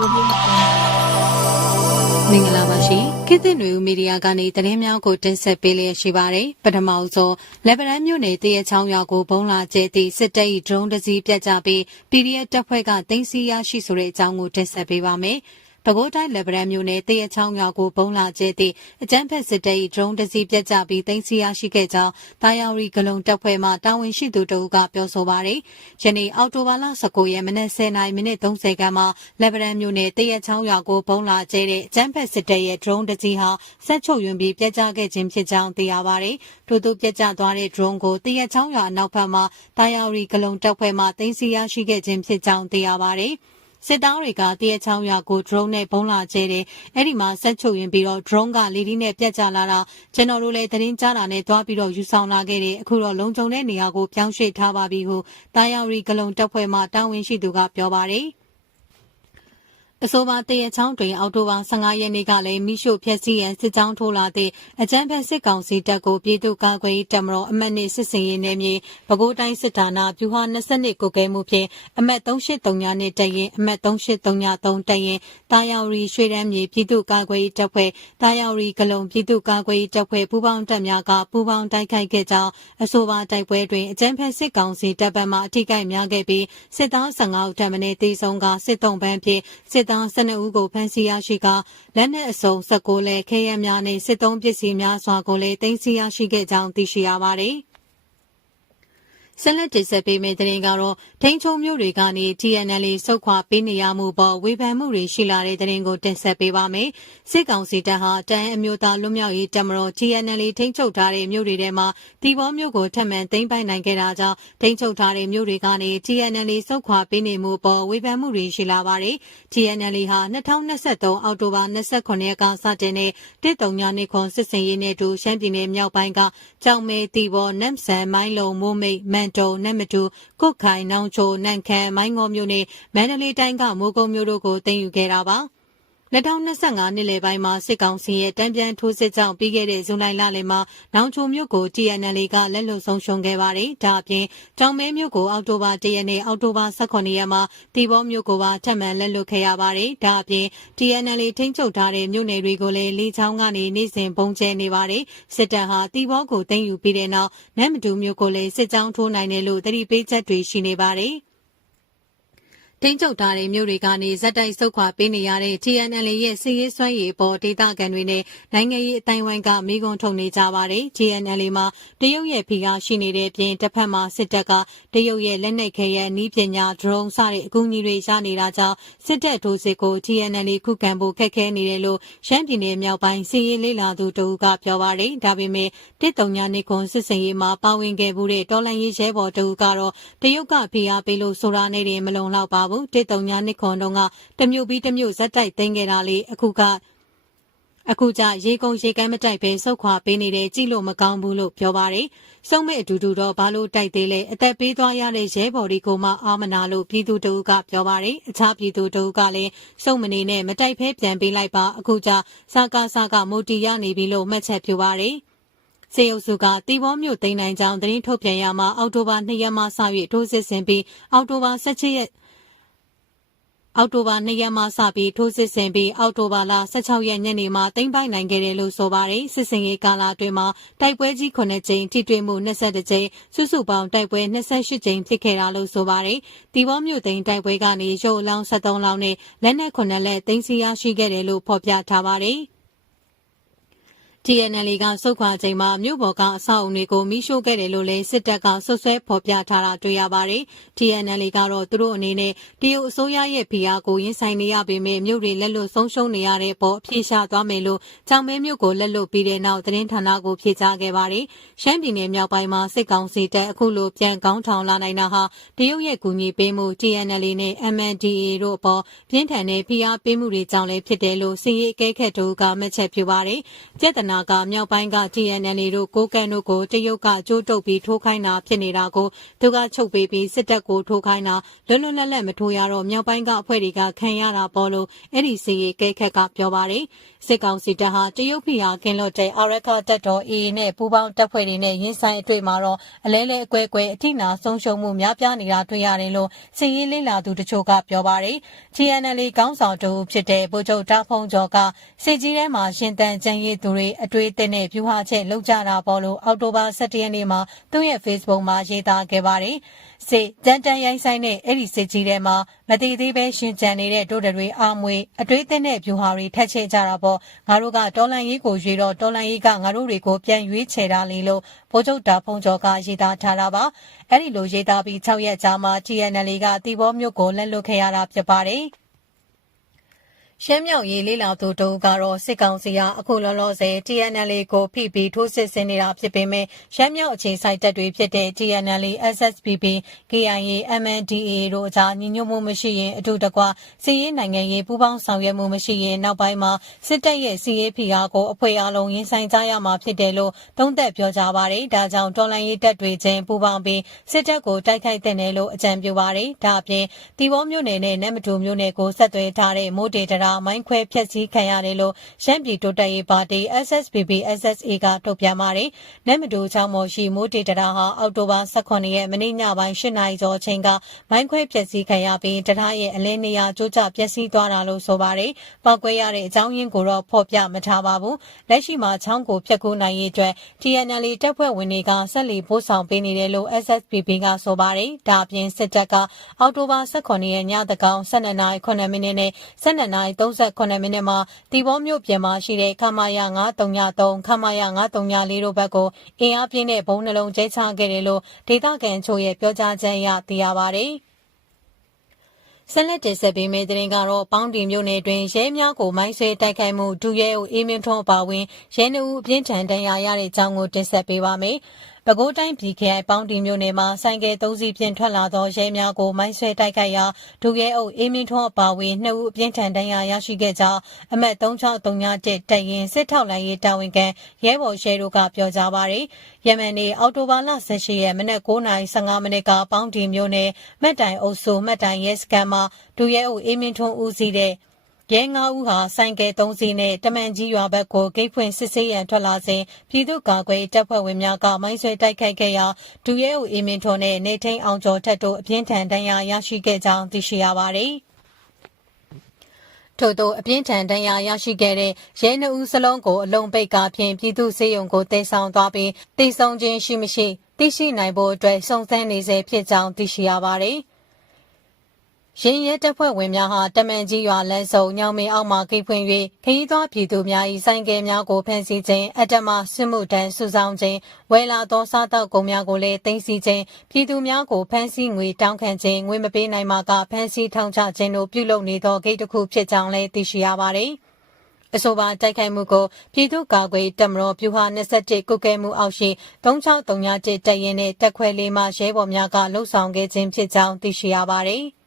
ကိုဒီမင်္ဂလာပါရှင်ခေတ်သစ်နွေဦးမီဒီယာကနေသတင်းများကိုတင်ဆက်ပေးလျက်ရှိပါတယ်ပထမဦးဆုံးလက်ဗရန်မြို့နယ်တရချောင်းရွာကိုဘုံလာကျဲသည့်စစ်တပ်၏ဒရုန်းတစ်စီးပြတ်ကျပြီး PDF တပ်ဖွဲ့ကတင်စီရရှိဆိုတဲ့အကြောင်းကိုတင်ဆက်ပေးပါမယ် ပဲခူးတိုင်းလက်ဗရန်မြို့နယ်တရချောင်းရွာကိုဘုံလာကျဲသည့်အကြမ်းဖက်စစ်တပ်၏ဒရုန်းတစ်စီးပြတ်ကျပြီးတင်စီရရှိခဲ့ကြောင်းတာယာရီဂလုံတပ်ဖွဲ့မှတာဝန်ရှိသူတို့ကပြောဆိုပါတယ်ယနေ့အောက်တိုဘာလ19ရက်မနက်10:30မိနစ်30ခန်းမှာလက်ဗရန်မြို့နယ်တရချောင်းရွာကိုဘုံလာကျဲတဲ့အကြမ်းဖက်စစ်တပ်ရဲ့ drone တစ်စီးဟာဆက်ချုပ်ယွင်ပြီးပြတ်ကျခဲ့ခြင်းဖြစ်ကြောင်းသိရပါတယ်။ထို့သူပြတ်ကျသွားတဲ့ drone ကိုတရချောင်းရွာအနောက်ဘက်မှာတာယာရီဂလုံတပ်ဖွဲ့မှတင်စီရရှိခဲ့ခြင်းဖြစ်ကြောင်းသိရပါတယ်။ စစ်သားတွေကတရချောင်းရွာကို drone နဲ့ဘုံလာကျဲတယ်။အဲ့ဒီမှာဆက်ချုပ်ရင်ပြီးတော့ drone ကလေဒီနဲ့ပြတ်ကျလာတာကျွန်တော်တို့လည်းသတင်းကြားတာနဲ့တွားပြီးတော့ယူဆောင်လာခဲ့တယ်။အခုတော့လုံခြုံတဲ့နေရာကိုပြောင်းရွှေ့ထားပါပြီဟုတာယာရီဂလုံတပ်ဖွဲ့မှတာဝန်ရှိသူကပြောပါတယ်။ အဆိုပါတရချောင်းတွင် အော်တိုဘာ15ရက်နေ့ကလည်းမိရှုဖျက်ဆီးရန်စစ်ကြောင်းထိုးလာတဲ့အကြမ်းဖက်စစ်ကောင်စီတပ်ကိုပြည်သူ့ကာကွယ်ရေးတပ်မတော်အမတ်နှင့်စစ်စင်ရေးနယ်မြေပဲခူးတိုင်းစစ်ဌာနဗျူဟာ22ကိုကဲမှုဖြင့်အမတ်3839နဲ့တရင်အမတ်3833တရင်တာယာရီရွှေရမ်းမြေပြည်သူ့ကာကွယ်ရေးတပ်ဖွဲ့တာယာရီဂလုံပြည်သူ့ကာကွယ်ရေးတပ်ဖွဲ့ပူးပေါင်းတပ်များကပူးပေါင်းတိုက်ခိုက်ခဲ့ကြောင်းအဆိုပါတိုက်ပွဲတွင်အကြမ်းဖက်စစ်ကောင်စီတပ်ဘက်မှအထိကိများခဲ့ပြီးစစ်သား15ဦးထပ်မံတေဆုံးကစစ်တုံးပန်းဖြင့်စစ်သား12ဦးကိုဖမ်းဆီးရရှိကလက်နက်အစုံ19လက်ခဲယမ်းများနှင့်စစ်သုံးပစ္စည်းများစွာကိုလည်းတင်စီရရှိခဲ့ကြောင်းသိရှိရပါသည်။ ဆက်လက်တင်ဆက်ပေးမယ့်သတင်းကတော့ထိန်ချုံမျိုးတွေကနေ TNL စုတ်ခွာပေးနေရမှုပေါ်ဝေဖန်မှုတွေရှိလာတဲ့သတင်းကိုတင်ဆက်ပေးပါမယ်။စစ်ကောင်စီတပ်ဟာတန်အမျိုးသားလွတ်မြောက်ရေးတပ်မတော် TNL ထိန်းချုပ်ထားတဲ့မြို့တွေထဲမှာတီဘောမြို့ကိုထပ်မံသိမ်းပိုက်နိုင်ခဲ့တာကြောင့်ထိန်းချုပ်ထားတဲ့မြို့တွေကနေ TNL စုတ်ခွာပေးနေမှုပေါ်ဝေဖန်မှုတွေရှိလာပါတယ်။ TNL ဟာ2023အောက်တိုဘာ29ရက်ကစတင်တဲ့တစ်တုံညာနေခွန်စစ်စင်ရေးနဲ့တူရှမ်းပြည်နယ်မြောက်ပိုင်းကကြောင်မဲတီဘောနမ်ဆန်မိုင်းလုံမိုးမိတ်မန်တုံနတ်မတူကုတ်ခိုင်နောင်ချိုနန့်ခမ်းမိုင်းငေါမျိုးနဲ့မန္တလေးတိုင်းကမိုးကုံမျိုးတို့ကိုတင်ယူခဲ့တာပါ 2025 နှစ်လယ်ပိုင်းမှာ စစ်ကောင်စီရဲ့တံပြန်ထိုးစစ်ကြောင့် ပြီးခဲ့တဲ့ဇွန်လလလယ်မှာ နောင်ချိုမြို့ကို TNL ကလက်လွတ်ဆုံးရှုံးခဲ့ပါတယ်။ဒါအပြင်တောင်မဲမြို့ကို အောက်တိုဘာ ၁ ရက်နဲ့ အောက်တိုဘာ18ရက်မှာတီဘောမြို့ကိုပါ ထပ်မံလက်လွတ်ခဲ့ရပါတယ်။ဒါအပြင် TNL ထိန်းချုပ်ထားတဲ့ မြို့နယ်တွေကိုလည်း လေချောင်းကနေ နေ့စဉ်ပုံကျဲနေပါတယ်။စစ်တပ်ဟာတီဘောကို သိမ်းယူပြီးတဲ့နောက် နမ်မတူမြို့ကိုလည်း စစ်ကြောင်းထိုးနိုင်တယ်လို့ သတိပေးချက်တွေ ရှိနေပါတယ်။ ထိန်းချုပ်ထားတဲ့မြို့တွေကနေဇက်တိုက်ဆုတ်ခွာပေးနေရတဲ့ TNL ရဲ့စီးရေးစွမ်းရည်ပေါ်ဒေတာကန်တွေနဲ့နိုင်ငံရေးအတိုင်းဝိုင်းကမိကွန်းထုတ်နေကြပါတယ်။ TNL မှာတရုတ်ရဲ့ဖိအားရှိနေတဲ့ပြင်တစ်ဖက်မှာစစ်တပ်ကတရုတ်ရဲ့လက်နက်ခဲယမ်းနီးပညာ drone စတဲ့အကူအညီတွေရနေတာကြောင့်စစ်တပ်ထိုးစစ်ကို TNL ခုခံဖို့ခက်ခဲနေတယ်လို့ရှမ်းပြည်နယ်မြောက်ပိုင်းစီးရေးလေးလာသူတဦးကပြောပါတယ်။ဒါပေမဲ့တစ်တုံညာနေခွန်စစ်စင်ရေးမှာပါဝင်ခဲ့မှုတဲ့တော်လန်ရေးရဲဘော်တဦးကတော့တရုတ်ကဖိအားပေးလို့ဆိုတာနဲ့တင်မလုံလောက်ပါဘူးတစ်တုံညာနှစ်ခွန်တုန်းကတမျိုးပြီးတမျိုးဇက်တိုက်သိမ်းခဲ့တာလေအခုကအခုကြရေကုန်ရေကမ်းမတိုက်ပဲစုတ်ခွာပေးနေတယ်ကြည့်လို့မကောင်းဘူးလို့ပြောပါတယ်။စုံမဲ့အတူတူတော့ဘာလို့တိုက်သေးလဲအသက်ပေးသွားရတဲ့ရဲဘော်ဒီကိုမှအာမနာလို့ပြည်သူတအုပ်ကပြောပါတယ်။အခြားပြည်သူတအုပ်ကလည်းစုံမနေနဲ့မတိုက်ဖဲပြန်ပေးလိုက်ပါအခုကြစကားစကားမိုတီရနေပြီလို့မှတ်ချက်ပြပါတယ်။စေအုပ်စုကတီဘောမြို့သိမ်းနိုင်ကြောင်းသတင်းထုတ်ပြန်ရမှာအောက်တိုဘာ2ရက်မှစ၍ထိုးစစ်ဆင်ပြီးအောက်တိုဘာ17ရက် အောက်တိုဘာ2ရက်မှစပြီးထိုးစစ်ဆင်ပြီးအောက်တိုဘာလ16ရက်ညနေမှာတင်ပိုက်နိုင်ခဲ့တယ်လို့ဆိုပါတယ်စစ်စင်ရေးကာလအတွင်းမှာတိုက်ပွဲကြီး9ကြိမ်ထိတွေ့မှု22ကြိမ်စုစုပေါင်းတိုက်ပွဲ28ကြိမ်ဖြစ်ခဲ့တာလို့ဆိုပါတယ်ဒီဘောမြို့သိမ်းတိုက်ပွဲကနေရုပ်အလောင်း73လောင်းနဲ့လက်နက်9လက်သိမ်းဆီးရရှိခဲ့တယ်လို့ဖော်ပြထားပါတယ် TNL ကစုတ်ခွာချိန်မှာမြို့ပေါ်ကအဆောက်အုံတွေကိုမိရှို့ခဲ့တယ်လို့လည်းစစ်တပ်ကဆွဆွဲဖော်ပြထားတာတွေ့ရပါတယ်။ TNL ကတော့သူတို့အနေနဲ့တရုတ်အစိုးရရဲ့ဖိအားကိုရင်ဆိုင်နေရပေမဲ့မြို့တွေလက်လွတ်ဆုံးရှုံးနေရတဲ့ပေါ်အပြေရှားသွားမယ်လို့ကြောင်မဲမြို့ကိုလက်လွတ်ပြီးတဲ့နောက်သတင်းဌာနကိုဖြေကြားခဲ့ပါတယ်။ရှမ်းပြည်နယ်မြောက်ပိုင်းမှာစစ်ကောင်စီတပ်အခုလိုပြန်ကောင်းထောင်လာနိုင်တာဟာတရုတ်ရဲ့ကူညီပေးမှု TNL နဲ့ MNDAA တို့အပေါ်ပြင်းထန်တဲ့ဖိအားပေးမှုတွေကြောင့်လည်းဖြစ်တယ်လို့စီရေးအကဲခတ်တို့ကမှတ်ချက်ပြုပါတယ်။ကျေတနာတာကမြောက်ပိုင်းက TNL တို့ ကိုကန့်တို့ကို တရုတ်က ကြိုးတုပ်ပြီး ထိုးခိုင်းတာဖြစ်နေတာကို သူက ချုပ်ပေးပြီး စစ်တပ်ကို ထိုးခိုင်းတာ လွတ်လွတ်လပ်လပ် မထိုးရတော့ မြောက်ပိုင်းကအဖွဲ့တွေက ခံရတာပေါ်လို့ အဲ့ဒီစီရီကဲခက်က ပြောပါတယ် စစ်ကောင်စီတပ်ဟာ တရုတ်ဖိအားကင်းလွတ်တဲ့ အာရခတပ်တော် AA နဲ့ ပူးပေါင်းတပ်ဖွဲ့တွေနဲ့ ရင်းဆိုင်အတွေ့မှာတော့ အလဲလဲအကွဲကွဲ အထိနာဆုံးရှုံးမှု များပြားနေတာ တွေ့ရတယ်လို့စီရီလေးလာသူတချို့က ပြောပါတယ်။ TNL ကောင်းဆောင်တူဖြစ်တဲ့ ဗိုလ်ချုပ်တာဖုံကျော်က စစ်ကြီးထဲမှာ ရှင်တန်ကြံရည်သူတွေ အတွေ့အသင့်နဲ့ဖြူဟာချက်လောက်ကြတာပေါ်လို့အောက်တိုဘာ17ရက်နေ့မှာသူ့ရဲ့ Facebook မှာရေးသားခဲ့ပါတယ်။စစ်တန်တန်ရိုင်းဆိုင်တဲ့အဲ့ဒီစစ်ကြီးထဲမှာမတည်သေးပဲရှင်ကြံနေတဲ့တို့တွေအားမွေအတွေ့အသင့်နဲ့ဖြူဟာတွေထက်ချဲကြတာပေါ့ငါတို့ကတော်လန်ရေးကိုရွေတော့တော်လန်ရေးကငါတို့တွေကိုပြန်ရွေးချယ်တာလေလို့ဗိုလ်ချုပ်တာဖုံကျော်ကရေးသားထားတာပါအဲ့ဒီလိုရေးသားပြီး6ရက်ကြာမှ TNL ကတီဘောမြို့ကိုလက်လွတ်ခဲ့ရတာဖြစ်ပါတယ်။ ရှမ်းမြောက်ရေးလေးလာသူတို့ကတော့စစ်ကောင်စီကအခုလောလောဆယ် TNL ကိုဖိပြီးထိုးစစ်ဆင်နေတာဖြစ်ပေမဲ့ရှမ်းမြောက်အခြေစိုက်တပ်တွေဖြစ်တဲ့ TNL, SSPP, KIA, MNDAA တို့အကြားညီညွတ်မှုမရှိရင်အတူတကွစီးရေးနိုင်ငံရေးပူးပေါင်းဆောင်ရွက်မှုမရှိရင်နောက်ပိုင်းမှာစစ်တပ်ရဲ့စီးရေးဖိအားကိုအဖွဲ့အလုံးရင်ဆိုင်ကြရမှာဖြစ်တယ်လို့သုံးသပ်ပြောကြားပါတယ်။ဒါကြောင့်တော်လှန်ရေးတပ်တွေချင်းပူးပေါင်းပြီးစစ်တပ်ကိုတိုက်ခိုက်တဲ့နယ်လို့အကြံပြုပါတယ်။ဒါအပြင်တီဘောမြို့နယ်နဲ့နက်မတူမြို့နယ်ကိုဆက်သွယ်ထားတဲ့မိုးတေတရာမိုင်းခွဲဖျက်ဆီးခံရတယ်လို့ရှမ်းပြည်တိုးတက်ရေးပါတီ SSPP SSA ကထုတ်ပြန်ပါတယ်။နက်မတူချောင်းမော်ရှိမိုးတေတရာဟာအောက်တိုဘာ18ရက်မနေ့ညပိုင်း8နာရီကျော်အချိန်ကမိုင်းခွဲဖျက်ဆီးခံရပြီးတရာရဲ့အလဲနေရာကျိုးကျပျက်စီးသွားတာလို့ဆိုပါတယ်။ပောက်ကွဲရတဲ့အကြောင်းရင်းကိုတော့ဖော်ပြမထားပါဘူး။လက်ရှိမှာချောင်းကိုဖျက်ကူးနိုင်ရေးအတွက် TNL တပ်ဖွဲ့ဝင်တွေကဆက်လက်ပို့ဆောင်ပေးနေတယ်လို့ SSPP ကဆိုပါတယ်။ဒါအပြင်စစ်တပ်ကအောက်တိုဘာ18ရက်ညတကောင်12:09မိနစ်နဲ့12:38မိနစ်မှာတီဘောမြို့ပြင်မှာရှိတဲ့ခမာယာ933ခမာယာ934တို့ဘက်ကိုအင်အားပြင်းတဲ့ဘုံနှလုံးကျဲချခဲ့တယ်လို့ဒေသခံချို့ရဲ့ပြောကြားချက်အရသိရပါတယ်။ဆက်လက်တင်ဆက်ပေးမယ့်သတင်းကတော့ပေါင်းတီမျိုးနယ်တွင်ရဲများကိုမိုင်းဆွဲတိုက်ခိုက်မှုဒူရဲကိုအေးမင်းထွန်းပါဝင်ရဲနှုပ်အပြင်းထန်တန်ရာရတဲ့အကြောင်းကိုတင်ဆက်ပေးပါမယ်။ ပဲခူးတိုင်းပြည်ခိုင်ပေါင်းတီမြို့နယ်မှာဆိုင်ကယ်၃စီးဖြင့်ထွက်လာသောရဲများကိုမိုင်းဆွဲတိုက်ခိုက်ရာဒုရဲအုပ်အေးမင်းထွန်းအပါအဝင်နှစ်ဦးအပြင်းထန်ဒဏ်ရာရရှိခဲ့ကြောင်းအမတ်3631တပ်ရင်းစစ်ထောက်လိုင်းရေးတာဝန်ခံရဲဘော်ရဲတို့ကပြောကြားပါရယ်ယမန်နေ့အောက်တိုဘာလ18ရက်မနက်9:15မိနစ်ကပေါင်းတီမြို့နယ်မှတ်တိုင်အုပ်စုမှတ်တိုင်ရဲစခန်းမှာဒုရဲအုပ်အေးမင်းထွန်းဦးစီးတဲ့ ရဲ၅ဦးဟာဆိုင်ကယ်၃စီးနဲ့တမန်ကြီးရွာဘက်ကိုဂိတ်ဖွင့်စစ်ဆေးရန်ထွက်လာစဉ်ပြည်သူ့ကာကွယ်တပ်ဖွဲ့ဝင်များကမိုင်းဆွဲတိုက်ခိုက်ခဲ့ရာဒူရဲဦးအေးမင်းထွန်းနဲ့နေထိန်အောင်ကျော်ထက်တို့အပြင်းထန်ဒဏ်ရာရရှိခဲ့ကြောင်းသိရှိရပါတယ်။ထို့သောအပြင်းထန်ဒဏ်ရာရရှိခဲ့တဲ့ရဲနှဦးစလုံးကိုအလုံးပိတ်ကာဖြင့်ပြည်သူ့စေယုံကိုတင်ဆောင်သွားပြီးတိစုံခြင်းရှိမရှိသိရှိနိုင်ဖို့အတွက်စုံစမ်းနေစေဖြစ်ကြောင်းသိရှိရပါတယ်။ ရင်ရဲတပ်ဖွဲ့ဝင်များဟာတမန်ကြီးရွာလမ်းစုံညောင်မင်းအောက်မှကိဖွင့်၍ခရီးသွားပြည်သူများ၏ဆိုင်ကယ်များကိုဖမ်းဆီးခြင်းအတ္တမစစ်မှုတန်းစုဆောင်ခြင်းဝယ်လာသောစားတောက်ကုန်များကိုလည်းတင်စီခြင်းပြည်သူများကိုဖမ်းဆီးငွေတောင်းခံခြင်းငွေမပေးနိုင်မှကဖမ်းဆီးထောင်ချခြင်းတို့ပြုလုပ်နေသောဂိတ်တစ်ခုဖြစ်ကြောင်းလည်းသိရှိရပါသည်အဆိုပါတိုက်ခိုက်မှုကိုပြည်သူ့ကာကွယ်တပ်မတော်ပြူဟာ27ကုကဲမှုအောက်ရှိ3631တပ်ရင်းနဲ့တပ်ခွဲလေးမှရဲဘော်များကလှုပ်ဆောင်ခဲ့ခြင်းဖြစ်ကြောင်းသိရှိရပါတယ်။